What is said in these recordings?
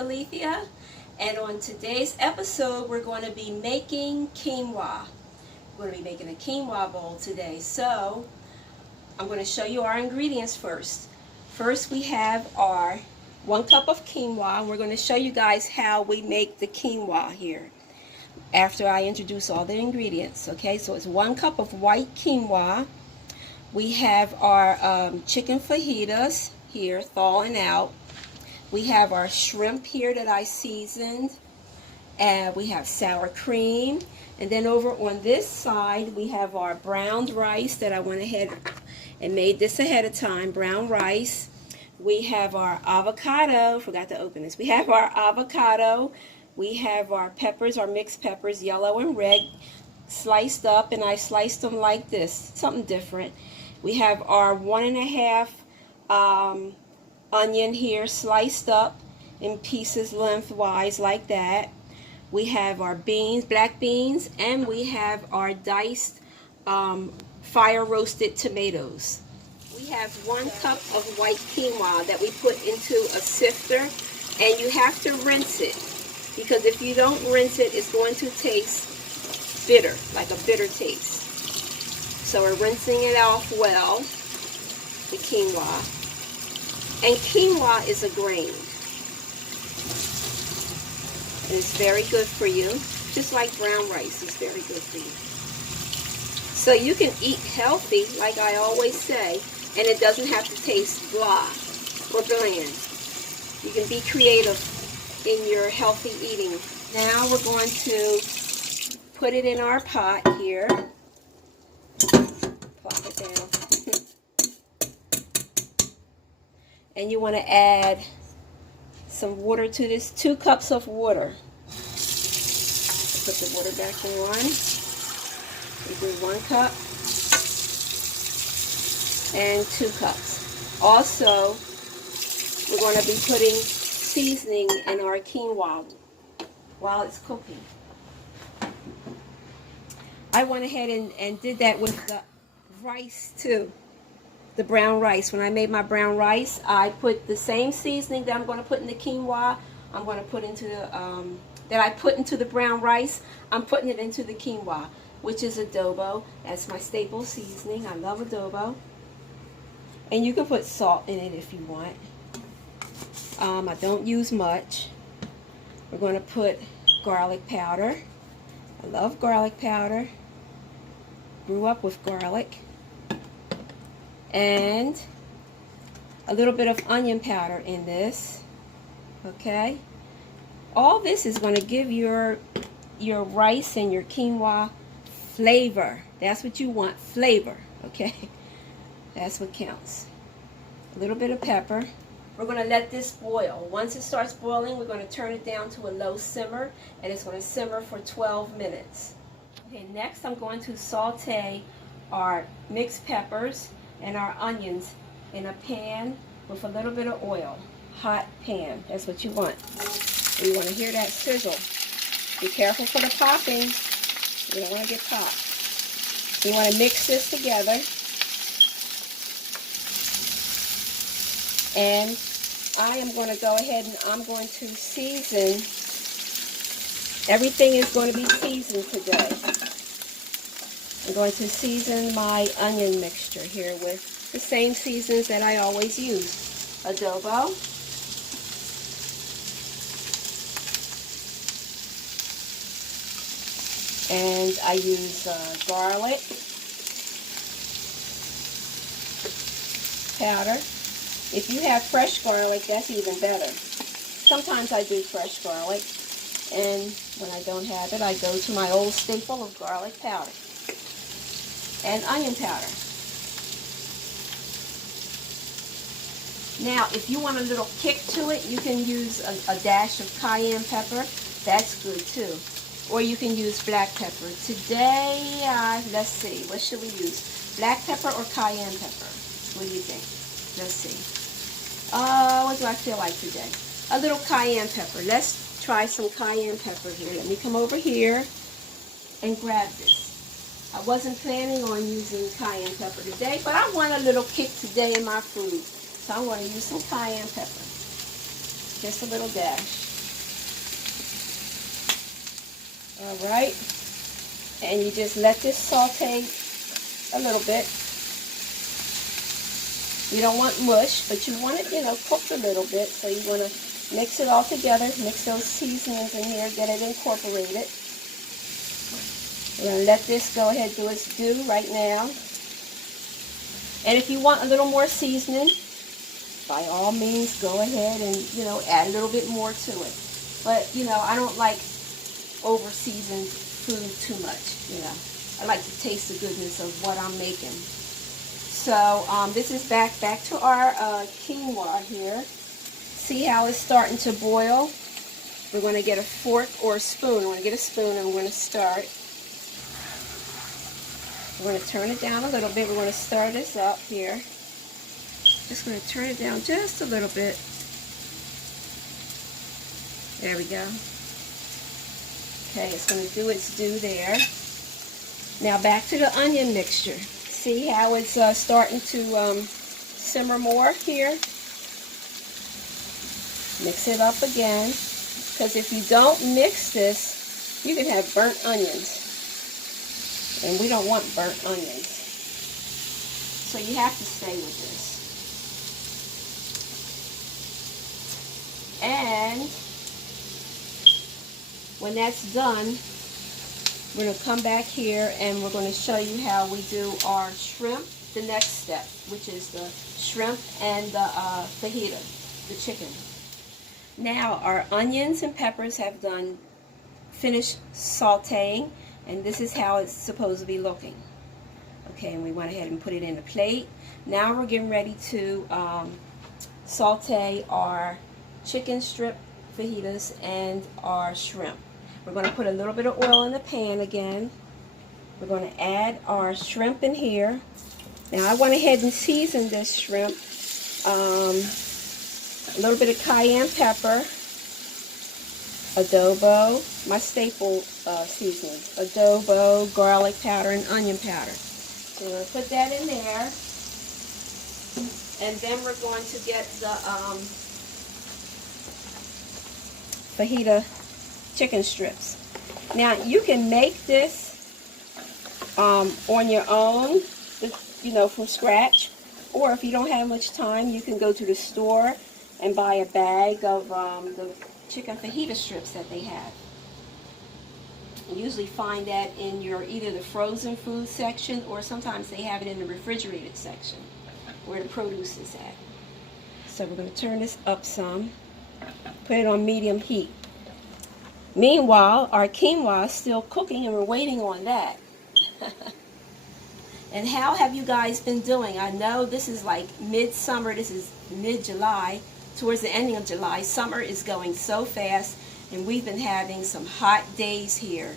Alethea, and on today's episode we're going to be making quinoa. We're going to be making a quinoa bowl today. So I'm going to show you our ingredients first. First we have our 1 cup of quinoa, and we're going to show you guys how we make the quinoa here after I introduce all the ingredients. Okay, so it's 1 cup of white quinoa. We have our chicken fajitas here thawing out. We have our shrimp here that I seasoned, and we have sour cream. And then over on this side we have our browned rice that I went ahead and made this ahead of time, brown rice. We have our avocado, forgot to open this. We have our avocado. We have our peppers, our mixed peppers, yellow and red, sliced up, and I sliced them like this, something different. We have our 1.5 onion here, sliced up in pieces lengthwise like that. We have our beans, black beans, and we have our diced fire roasted tomatoes. We have 1 cup of white quinoa that we put into a sifter, and you have to rinse it, because if you don't rinse it, it's going to taste bitter, like a bitter taste. So we're rinsing it off well, the quinoa. And quinoa is a grain. And it's very good for you, just like brown rice is very good for you. So you can eat healthy, like I always say, and it doesn't have to taste blah or bland. You can be creative in your healthy eating. Now we're going to put it in our pot here. Plop it down. And you want to add some water to this, 2 cups of water. Put the water back on. We do 1 cup and 2 cups. Also, we're going to be putting seasoning in our quinoa while it's cooking. I went ahead and did that with the rice too. The brown rice. When I made my brown rice, I put the same seasoning that I'm going to put in the quinoa. I'm going to put into the that I put into the brown rice. I'm putting it into the quinoa, which is adobo. That's my staple seasoning. I love adobo. And you can put salt in it if you want. I don't use much. We're going to put garlic powder. I love garlic powder. Grew up with garlic. And a little bit of onion powder in this. Okay, all this is going to give your rice and your quinoa flavor. That's what you want, flavor. Okay, that's what counts. A little bit of pepper. We're going to let this boil. Once it starts boiling, we're going to turn it down to a low simmer, and it's going to simmer for 12 minutes. Okay, next I'm going to saute our mixed peppers and our onions in a pan with a little bit of oil. Hot pan, that's what you want. You want to hear that sizzle. Be careful for the popping. You don't want to get popped. You want to mix this together. And I am going to go ahead and I'm going to season. Everything is going to be seasoned today. I'm going to season my onion mixture here with the same seasons that I always use. Adobo. And I use garlic powder. If you have fresh garlic, that's even better. Sometimes I do fresh garlic. And when I don't have it, I go to my old staple of garlic powder. And onion powder. Now, if you want a little kick to it, you can use a dash of cayenne pepper. That's good too. Or you can use black pepper. Today, let's see, what should we use? Black pepper or cayenne pepper? What do you think? Let's see. What do I feel like today? A little cayenne pepper. Let's try some cayenne pepper here. Let me come over here and grab this. I wasn't planning on using cayenne pepper today, but I want a little kick today in my food. So I'm going to use some cayenne pepper. Just a little dash. All right, and you just let this saute a little bit. You don't want mush, but you want it, cooked a little bit. So you want to mix it all together, mix those seasonings in here, get it incorporated. We're going to let this go ahead and do its due right now. And if you want a little more seasoning, by all means, go ahead and, add a little bit more to it. But, I don't like over-seasoned food too much, I like to taste the goodness of what I'm making. So this is back to our quinoa here. See how it's starting to boil? We're going to get a fork or a spoon. We're going to get a spoon and we're going to start. We're going to turn it down a little bit. We're going to stir this up here. Just going to turn it down just a little bit. There we go. Okay, it's going to do its due there. Now back to the onion mixture. See how it's starting to simmer more here? Mix it up again, because if you don't mix this, you can have burnt onions. And we don't want burnt onions. So you have to stay with this. And when that's done, we're going to come back here and we're going to show you how we do our shrimp, the next step, which is the shrimp and the fajita, the chicken. Now our onions and peppers have finished sauteing, and this is how it's supposed to be looking. Okay, and we went ahead and put it in a plate. Now we're getting ready to saute our chicken strip fajitas and our shrimp. We're going to put a little bit of oil in the pan again. We're going to add our shrimp in here. Now I went ahead and seasoned this shrimp. A little bit of cayenne pepper, adobo, my staple seasonings, adobo, garlic powder, and onion powder. So we're going to put that in there. And then we're going to get the fajita chicken strips. Now you can make this on your own, from scratch, or if you don't have much time, you can go to the store and buy a bag of the chicken fajita strips that they have. You usually find that in either the frozen food section, or sometimes they have it in the refrigerated section where the produce is at. So we're going to turn this up some, put it on medium heat. Meanwhile, our quinoa is still cooking and we're waiting on that. And how have you guys been doing? I know this is like midsummer, this is mid-July, towards the ending of July. Summer is going so fast, and we've been having some hot days here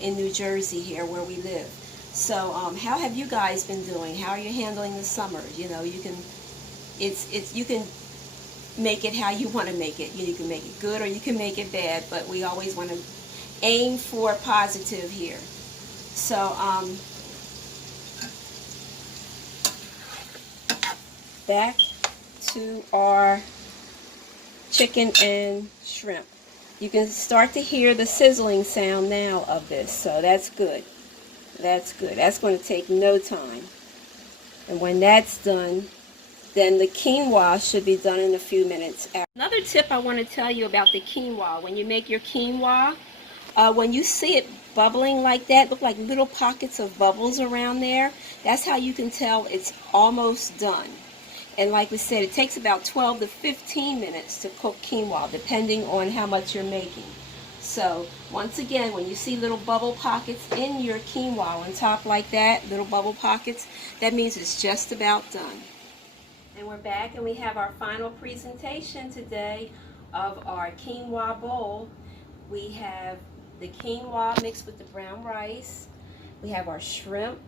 in New Jersey here where we live. So how have you guys been doing? How are you handling the summer? You can make it how you want to make it. You can make it good or you can make it bad, but we always want to aim for positive here. So back to our chicken and shrimp. You can start to hear the sizzling sound now of this, so that's good. That's good. That's going to take no time. And when that's done, then the quinoa should be done in a few minutes. Another tip I want to tell you about the quinoa. When you make your quinoa, when you see it bubbling like that, look like little pockets of bubbles around there, that's how you can tell it's almost done. And like we said, it takes about 12 to 15 minutes to cook quinoa, depending on how much you're making. So, once again, when you see little bubble pockets in your quinoa on top like that, little bubble pockets, that means it's just about done. And we're back, and we have our final presentation today of our quinoa bowl. We have the quinoa mixed with the brown rice. We have our shrimp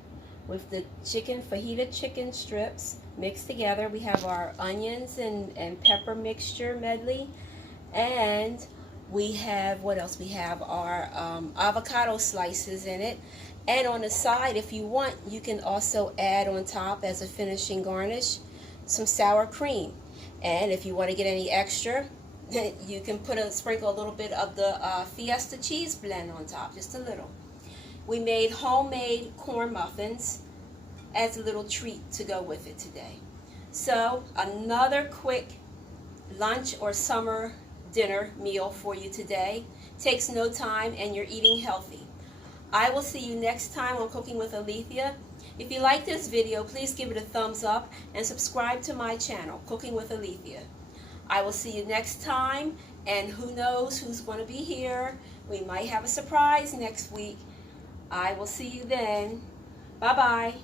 with the fajita chicken strips mixed together. We have our onions and pepper mixture medley. And we have, what else? We have our avocado slices in it. And on the side, if you want, you can also add on top as a finishing garnish some sour cream. And if you want to get any extra, You can sprinkle a little bit of the Fiesta cheese blend on top, just a little. We made homemade corn muffins as a little treat to go with it today. So another quick lunch or summer dinner meal for you today. Takes no time and you're eating healthy. I will see you next time on Cooking with Alethea. If you like this video, please give it a thumbs up and subscribe to my channel, Cooking with Alethea. I will see you next time, and who knows who's going to be here. We might have a surprise next week. I will see you then. Bye-bye.